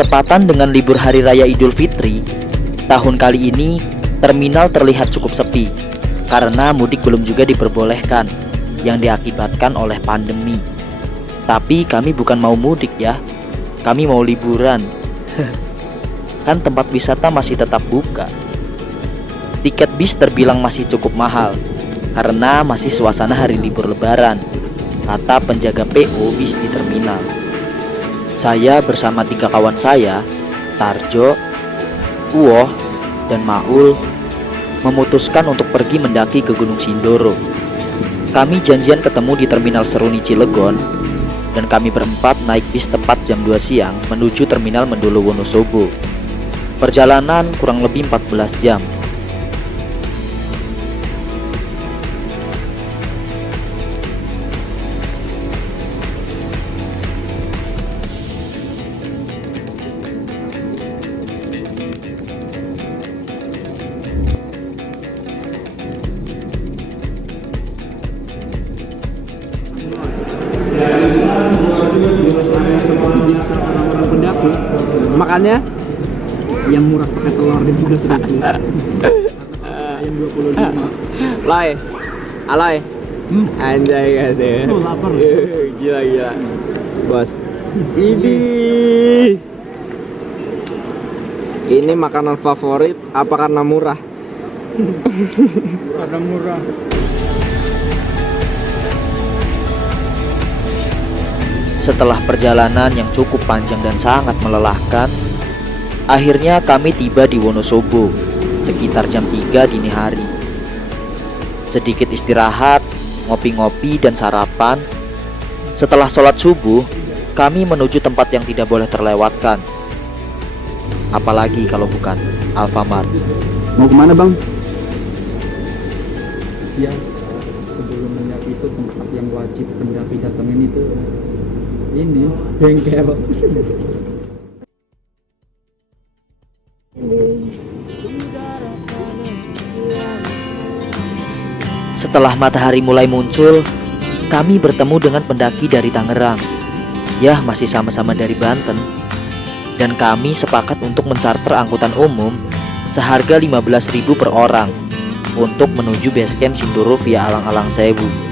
Bertepatan dengan libur Hari Raya Idul Fitri, tahun kali ini terminal terlihat cukup sepi karena mudik belum juga diperbolehkan yang diakibatkan oleh pandemi. Tapi kami bukan mau mudik ya, kami mau liburan. Kan tempat wisata masih tetap buka. Tiket bis terbilang masih cukup mahal karena masih suasana hari libur lebaran, kata penjaga PO bis di terminal. Saya bersama 3 kawan saya, Tarjo, Uwoh, dan Maul, memutuskan untuk pergi mendaki ke Gunung Sindoro. Kami janjian ketemu di Terminal Seruni Cilegon, dan kami berempat naik bis tepat jam 2 siang menuju Terminal Mendolo Wonosobo. Perjalanan kurang lebih 14 jam. Pendaki makannya yang murah pakai telur di 15.000. Ayam 25. Loy, aloy, anjay katanya. Lapar. Gila, bos. Ini makanan favorit apa karena murah? Karena murah. Setelah perjalanan yang cukup panjang dan sangat melelahkan, akhirnya kami tiba di Wonosobo sekitar jam 3 dini hari. Sedikit istirahat, ngopi-ngopi dan sarapan. Setelah sholat subuh, kami menuju tempat yang tidak boleh terlewatkan. Apalagi kalau bukan Alfamart. Mau kemana bang? Ya, sebelum mendaki itu tempat yang wajib pendaki datengin itu ini bengkel. Setelah matahari mulai muncul, kami bertemu dengan pendaki dari Tangerang. Ya, masih sama-sama dari Banten. Dan kami sepakat untuk mencarter angkutan umum seharga 15.000 per orang untuk menuju base camp Sindoro via Alang-Alang Sewu.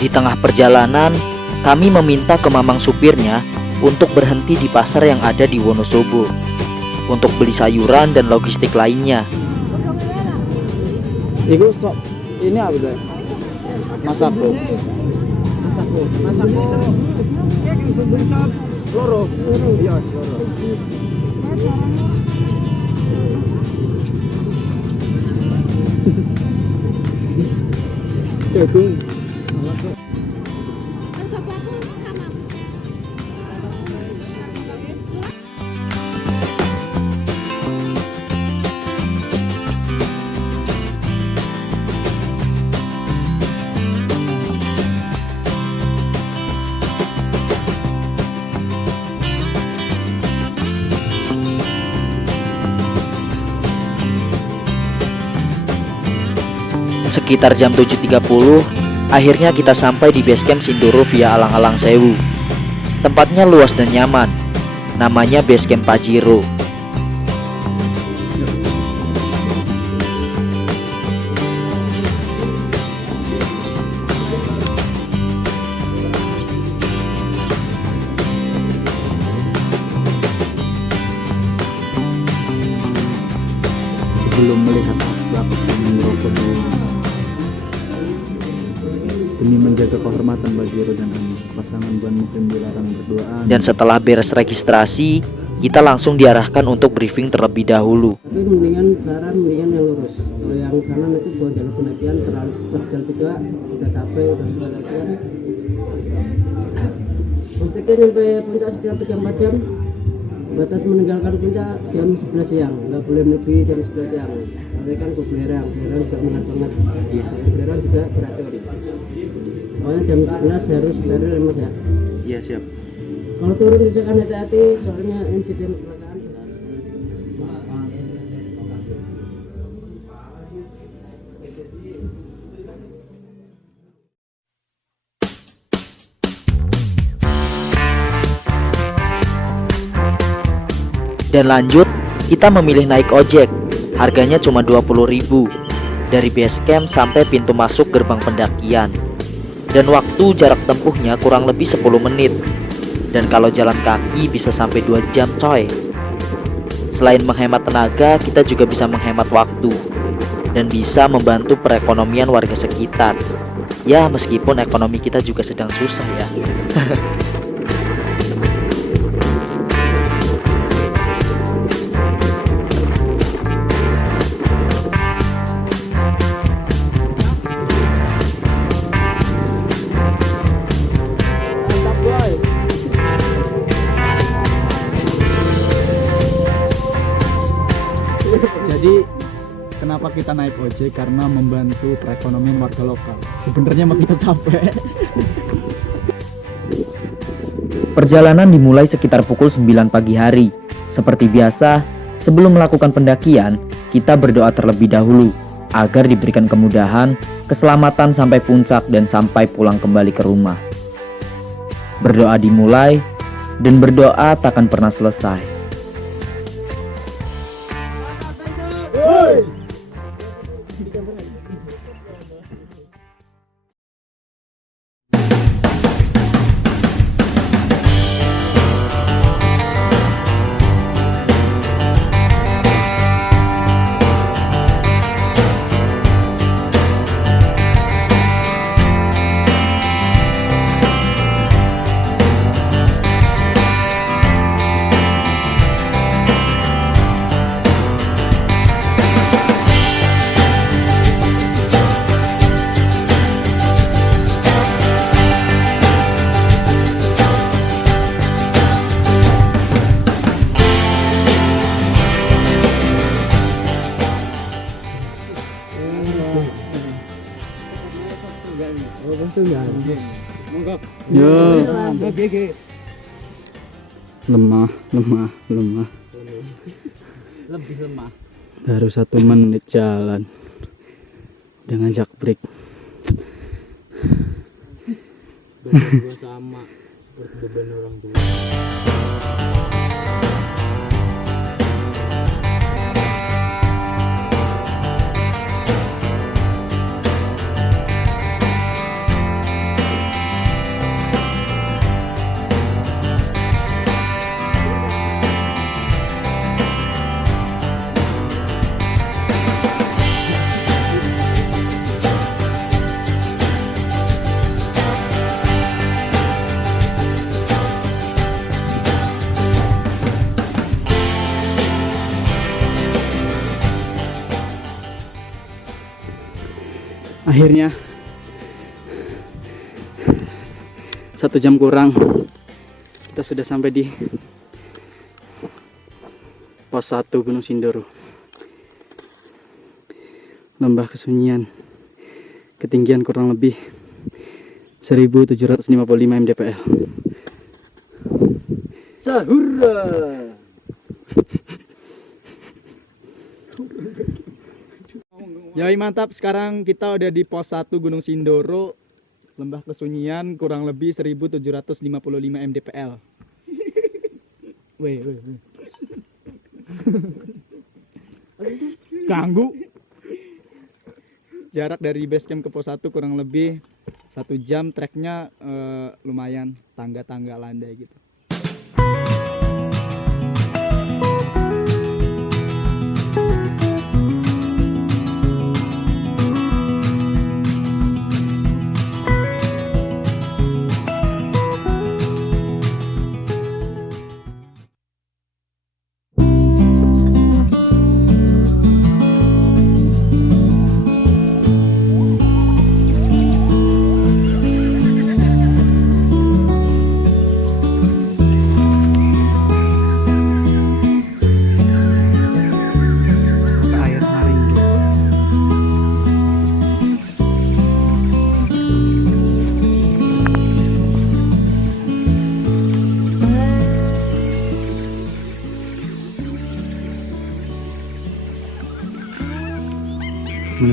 Di tengah perjalanan, kami meminta ke mamang supirnya untuk berhenti di pasar yang ada di Wonosobo untuk beli sayuran dan logistik lainnya. Itu sok ini apa tuh? Masako. Loro. Iya, loro. Jagung. Sekitar jam 7.30, akhirnya kita sampai di base camp Sindoro via Alang-Alang Sewu. Tempatnya luas dan nyaman. Namanya base camp Pajero. Sebelum melihat asbak dan merokok demi menjaga kehormatan Bajero dan Ani, pasangan Ban Mukim dilarang berduaan. Dan setelah beres registrasi, kita langsung diarahkan untuk briefing terlebih dahulu. Tapi mendingan yang lurus. Kalau yang kanan itu buat jalur pendakian terlalu terjal juga, udah capek, udah latihan. Pastikan sampai puncak sekitar 3-4 jam. Batas meninggalkan puncak jam 11 siang, nggak boleh melebihi jam 11 siang. Soalnya kan ke belerang juga minat banget. Belerang juga beratur. Pokoknya jam 11 harus steril ya, Mas ya. Iya siap. Kalau turun di kan hati-hati soalnya insiden kecelakaan. Dan lanjut, kita memilih naik ojek. Harganya cuma 20.000 dari base camp sampai pintu masuk gerbang pendakian. Dan waktu jarak tempuhnya kurang lebih 10 menit. Dan kalau jalan kaki bisa sampai 2 jam coy. Selain menghemat tenaga, kita juga bisa menghemat waktu dan bisa membantu perekonomian warga sekitar. Ya, meskipun ekonomi kita juga sedang susah ya. Jadi kenapa kita naik ojek? Karena membantu perekonomian warga lokal. Sebenarnya mah kita capek. Perjalanan dimulai sekitar pukul 9 pagi hari. Seperti biasa, sebelum melakukan pendakian, kita berdoa terlebih dahulu agar diberikan kemudahan, keselamatan sampai puncak dan sampai pulang kembali ke rumah. Berdoa dimulai dan berdoa takkan pernah selesai. Yo. Lemah. Lebih lemah. Baru 1 menit jalan dengan jak break. Beban gua sama seperti beban orang tua. Akhirnya 1 jam kurang kita sudah sampai di pos 1 Gunung Sindoro, lembah kesunyian, ketinggian kurang lebih 1755 mdpl. Sahura. Yoi, mantap. Sekarang kita udah di pos 1 Gunung Sindoro, lembah kesunyian, kurang lebih 1755 mdpl. Weh. Ganggu. Jarak dari base camp ke pos 1 kurang lebih 1 jam. Treknya lumayan, tangga-tangga landai gitu.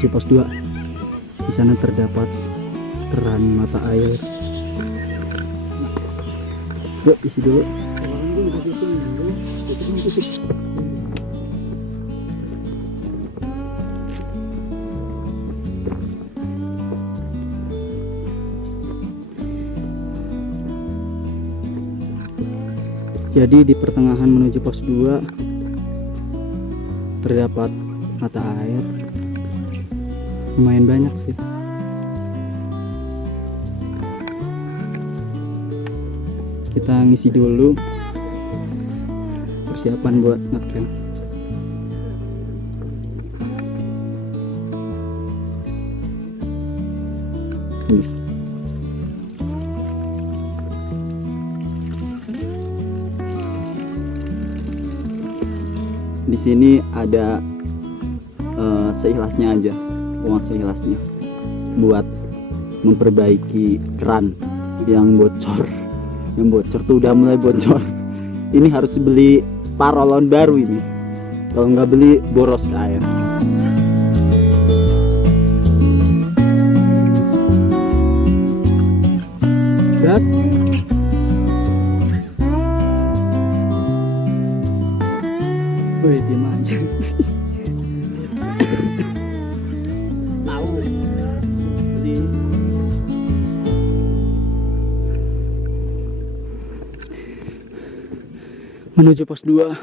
menuju pos 2. Di sana terdapat keran mata air. Yuk isi dulu. Jadi di pertengahan menuju pos 2 terdapat mata air. Lumayan banyak sih. Kita ngisi dulu, persiapan buat ngecamp. Di sini ada seikhlasnya aja, uang seikhlasnya buat memperbaiki keran yang bocor. Yang bocor tuh udah mulai bocor. Ini harus beli paralon baru ini. Kalau nggak beli boros ke air. Gas. Woi, diem aja. Tahu. Beli. Menuju pos 2.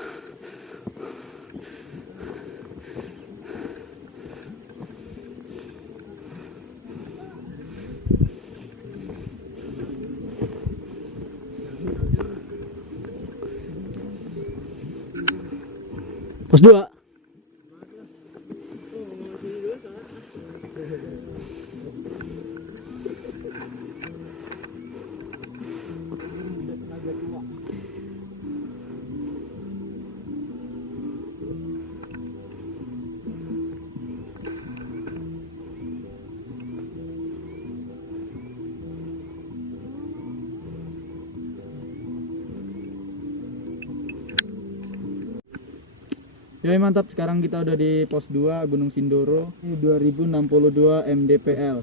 Pos 2. Ya mantap, sekarang kita udah di pos 2 Gunung Sindoro. Ini 2062 mdpl.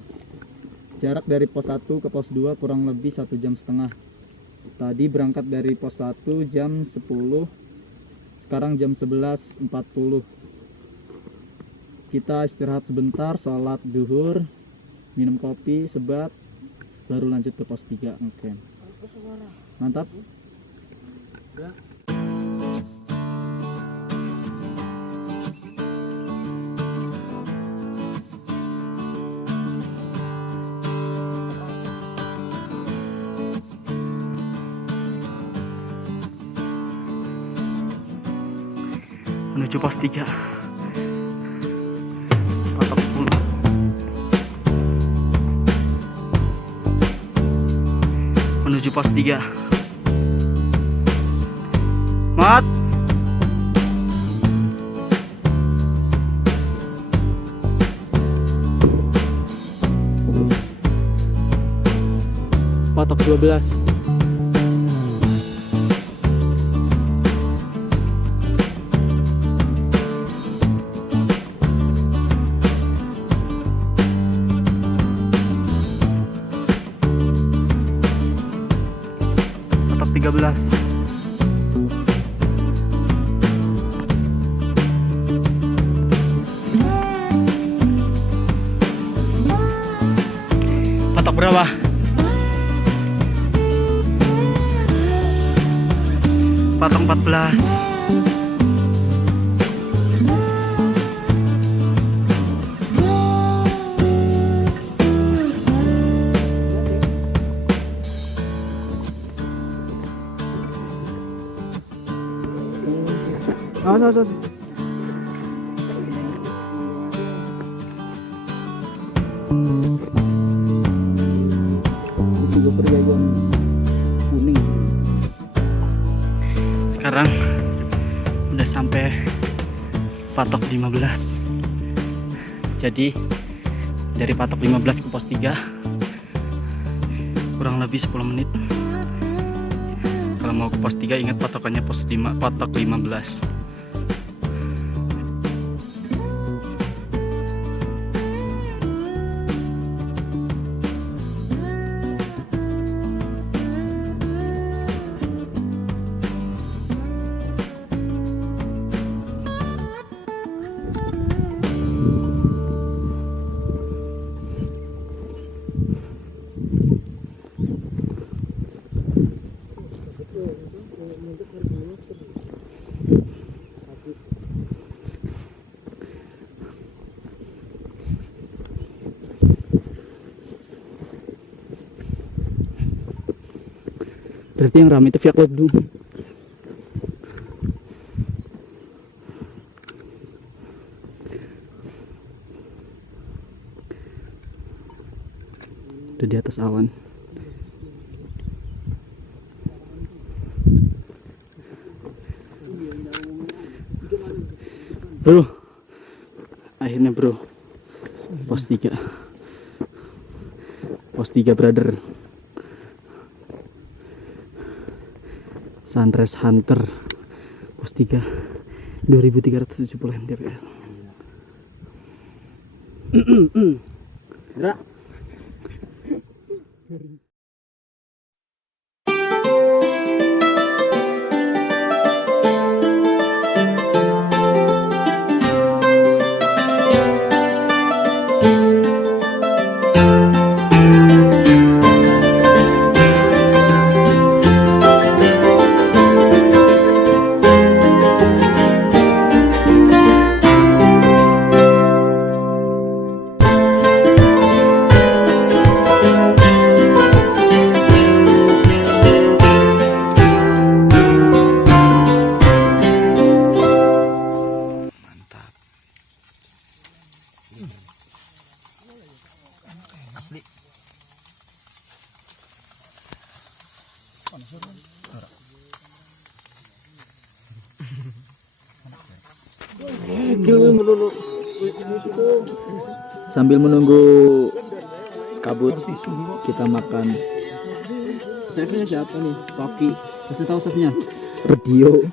Jarak dari pos 1 ke pos 2 kurang lebih 1,5 jam. Tadi berangkat dari pos 1 jam 10. Sekarang jam 11.40. Kita istirahat sebentar, sholat duhur, minum kopi, sebat, baru lanjut ke pos 3 ngecamp. Mantap. Menuju pos 3. Patok 10. Menuju pos 3. Mat. Patok 12. Patok 13. Patok berapa? Patok 14. Awas. Juga pergayaan kuning. Sekarang udah sampai patok 15. Jadi dari patok 15 ke pos 3 kurang lebih 10 menit. Kalau mau ke pos 3 ingat patokannya pos 5, patok 15. Berarti yang ramai itu via Klubdung. Udah di atas awan. Bro, akhirnya bro, pos 3 brother, Sunrise Hunter, pos 3 2370 mdpl. Gerak. Sambil menunggu kabut, kita makan. Chefnya siapa nih? Koki. Kasih tahu chefnya. Radio.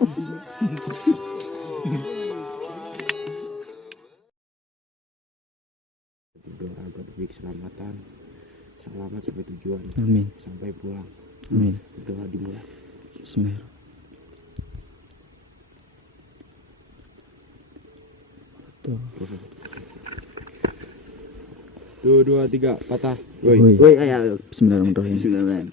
Berdoa buat Big selamatan, selamat sampai tujuan, Amin. sampai pulang. Amin. Berdoa dimulai. Bismillah. Tuh. 1, 2, 3, patah. Woi. Woi, ayo. Bismillahirrahmanirrahim. Bismillahirrahmanirrahim.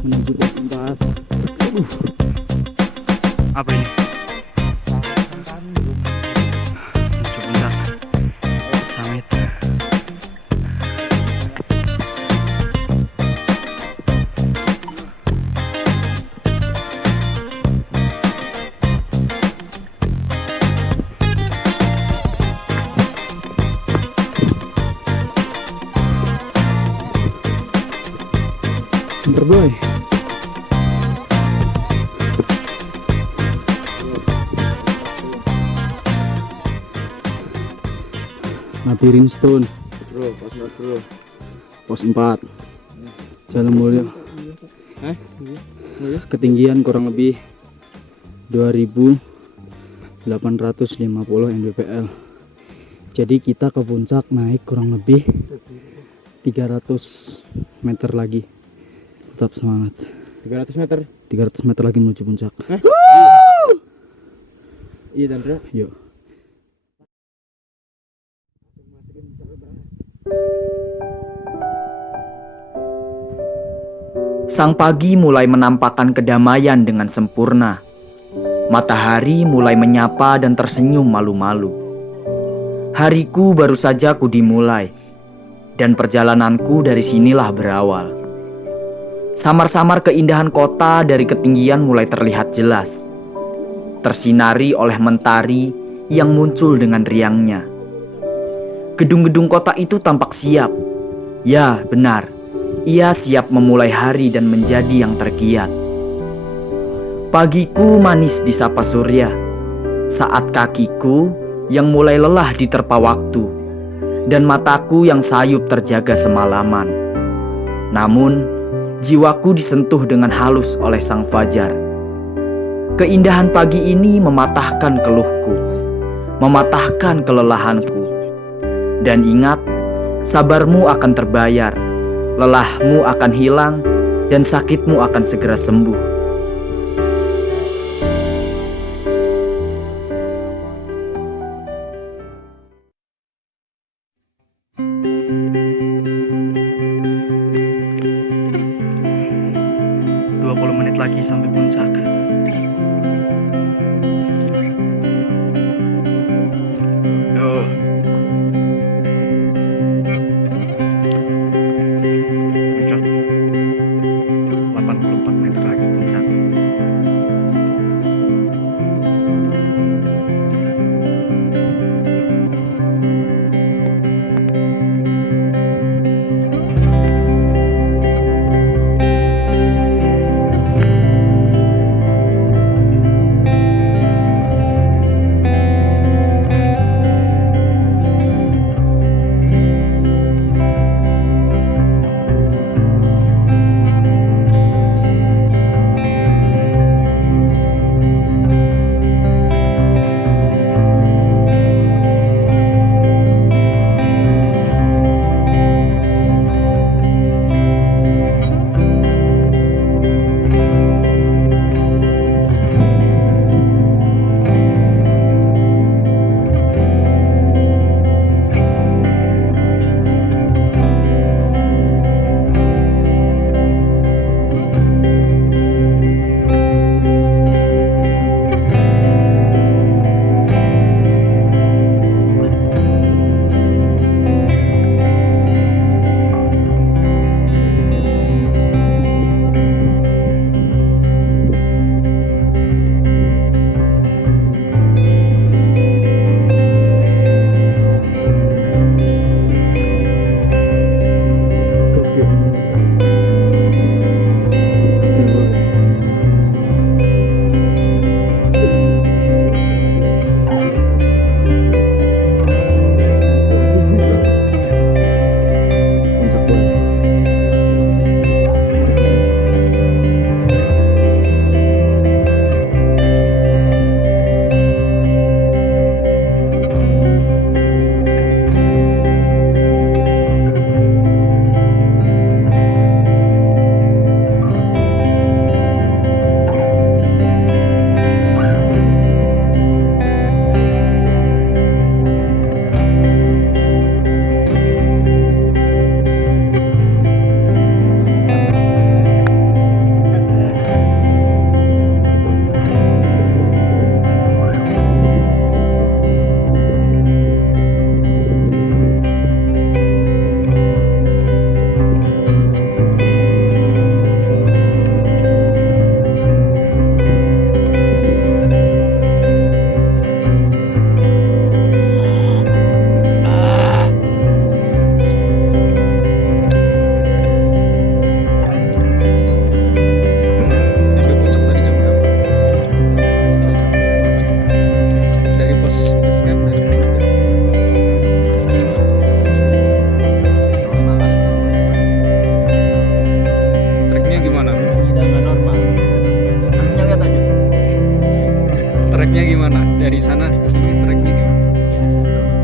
Menuju pos 4. Apa ini? Menuju puncak summit. Boy. Labirin Stone. Bro, pos 4 bro. Pos 4. Jalan Mulyo. Ketinggian kurang lebih 2850 mdpl. Jadi kita ke puncak naik kurang lebih 300 meter lagi. Tetap semangat. 300 meter. 300 meter lagi menuju puncak. Iya dan bro. Yuk. Sang pagi mulai menampakkan kedamaian dengan sempurna. Matahari mulai menyapa dan tersenyum malu-malu. Hariku baru saja ku dimulai, dan perjalananku dari sinilah berawal. Samar-samar keindahan kota dari ketinggian mulai terlihat jelas, tersinari oleh mentari yang muncul dengan riangnya. Gedung-gedung kota itu tampak siap. Ya, benar. Ia siap memulai hari dan menjadi yang tergiat. Pagiku manis disapa surya, saat kakiku yang mulai lelah diterpa waktu, dan mataku yang sayup terjaga semalaman. Namun, jiwaku disentuh dengan halus oleh sang fajar. Keindahan pagi ini mematahkan keluhku, mematahkan kelelahanku. Dan ingat, sabarmu akan terbayar, lelahmu akan hilang, dan sakitmu akan segera sembuh. Lagi sampai puncak. sana, di sini treknya gimana? Biasa bro.